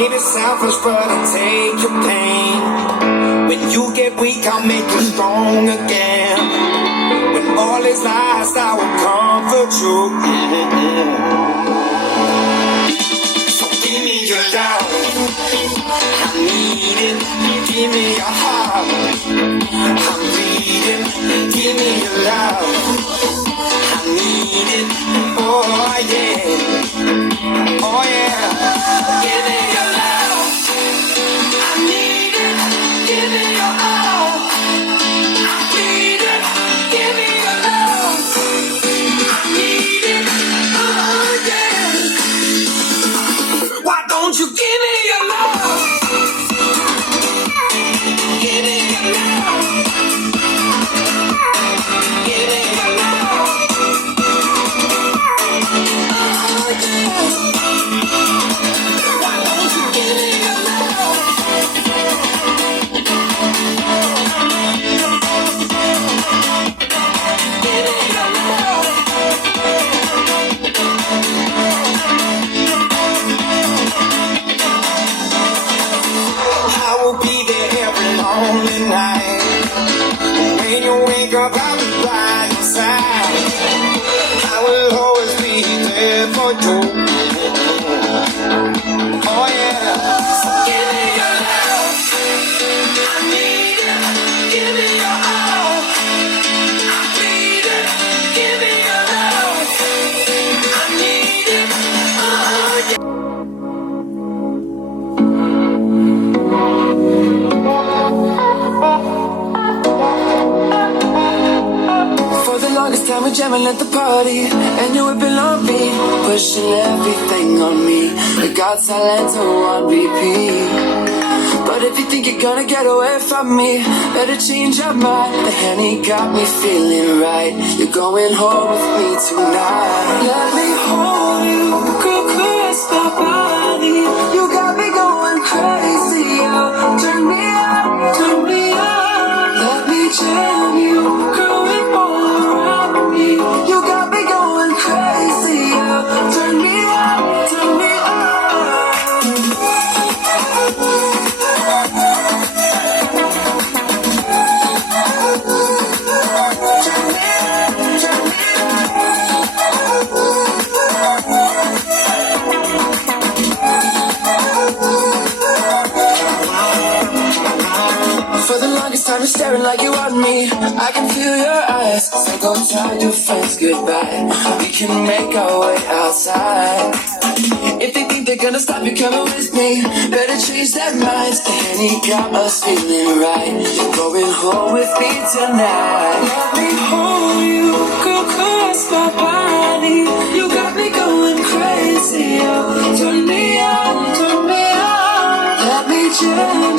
Maybe selfish, but I'll take your pain. When you get weak, I'll make you strong again. When all is lost, I will comfort you. So give me your love, I need it. Give me your heart, I'm bleeding. Give me your love, I need it. Oh yeah, oh yeah. Give me your love, I need it. Give me your all, I'm bleeding. Give me your love, I need it. Oh yeah. Why don't you give me your love? Give me your love. Give me your love. Oh yeah. Why don't you give me your love? Give me your love. I will be there every lonely night. When you wake up, I'll be by your side. I will always be there for you. Oh yeah. So give me your love, I need it. Give me your all, I'm bleeding. Give me your love, I need it. Oh yeah. For the longest time we're jamming at the party, and you whipping on me, pushing everything on me. We got silent on repeat. But if you think you're gonna get away from me, better change your mind. The Henny got me feeling right. You're going home with me tonight. Let me hold you, girl, caress my body. You got me going crazy, oh. Turn me on, turn me on. Let me jam you, girl, with all around me. You got me going crazy, oh. Turn me on, turn me on. For the longest time you're staring like you want me. I can feel your eyes, so go tell your friends goodbye. We can make our way outside. If they think they're gonna stop you coming with me, better change their minds. The Henny got us feeling right. You're going home with me tonight. Let me hold you, girl, caress my body. You got me going crazy, oh. Turn me on, turn me on. Let me jam